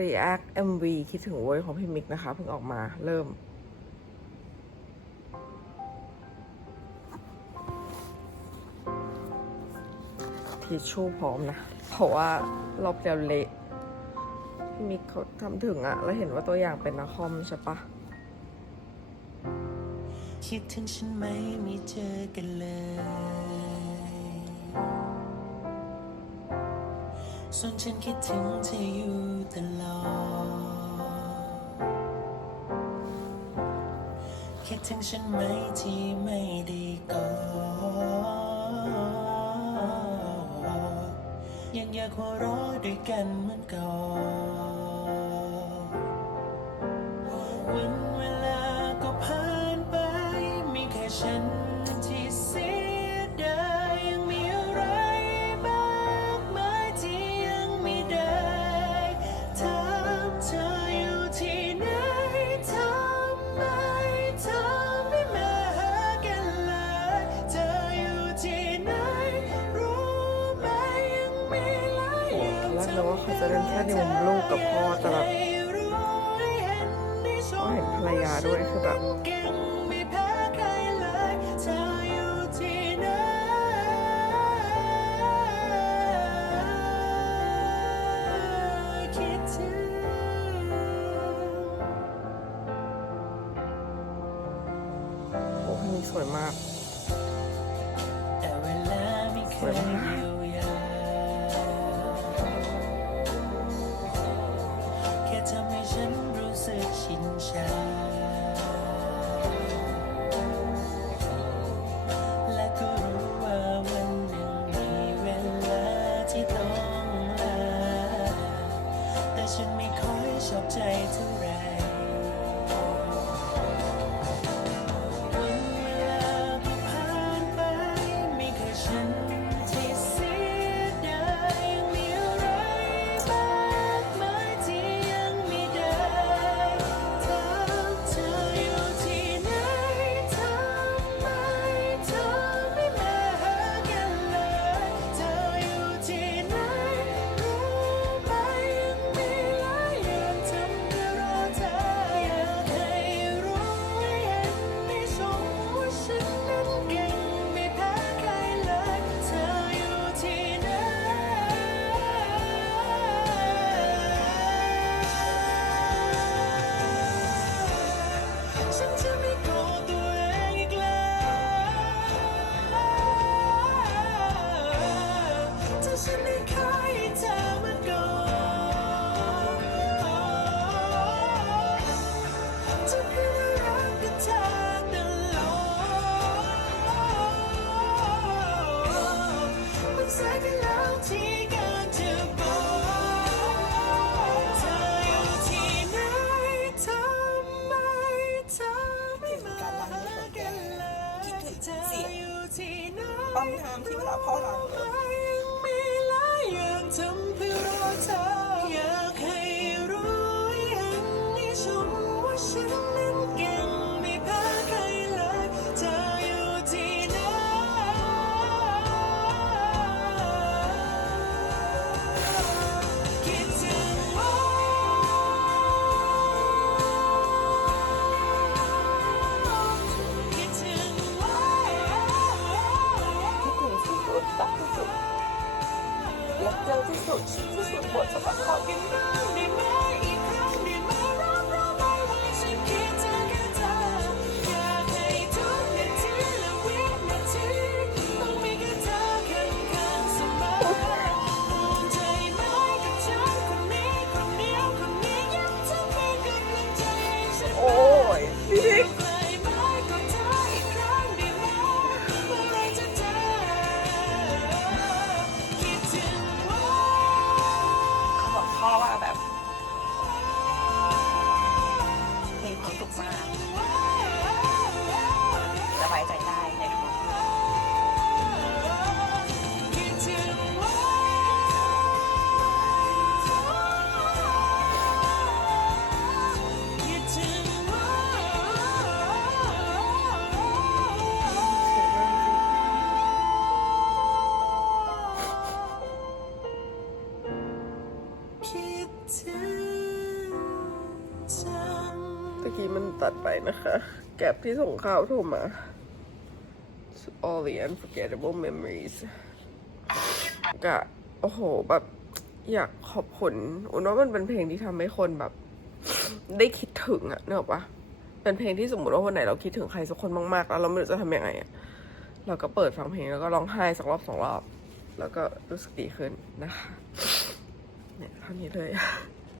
React MV คิดถึงโว้ยของพี่มิกนะคะ เพิ่งออกมาเริ่ม ทิชชู่พร้อมนะ เพราะว่ารอบเดียวเละพี่มิกเขาทำถึงอะแล้วเห็นว่าตัวอย่างเป็นนักคอมใช่ปะคิดถึงฉันไหมไม่เจอกันเลย ส่วนฉันคิดถึงเธออยู่ตลอด คิดถึงฉันไหมที่ไม่ได้กอดยังอยากหัวเราะด้วยกันเหมือนก่อน อาเขาจะเล่นแค่ในมุมลูกกับพ่อแต่แบบให้รู้ให้เห็นในสก็เห็นภรรยาด้วยคือแบบเก่งไม่แพ้ใครเลยเธออยู่ที่ไหนคิดถึงโอ้พี่มิกสวยมากแต่เวลาไม่เค ฉันได้เคยเธอมาก่อนจะเพื่อรักกับเธอตลอดมันสายไปแล้วที่การจะบอกเธออยู่ที่ไหนทำไมเธอไม่มาหากันเลยคิดถึงเธอเสียงอยู่ที่ไหน ปั๊มน้ำที่เวลาพ่อล้างรถ 手机，这是我这么好你，你没一 พ่อว่าแบบ ตะกี้มันตัดไปนะคะ แก็บที่ส่งข่าวโทรมา all the unforgettable memories กะโอ้โห แบบ อยากขอบคุณอุนว่ามันเป็นเพลงที่ทำให้คนแบบ ได้คิดถึงอะเนอะปะเป็นเพลงที่สมมติว่าวันไหนเราคิดถึงใครสักคนมากๆ แล้วเราไม่รู้จะทำยังไงอะเราก็เปิดฟังเพลงแล้วก็ร้องไห้สักรอบสองรอบ แล้วก็รู้สึกดีขึ้นนะคะ เนี่ยเท่านี้เลย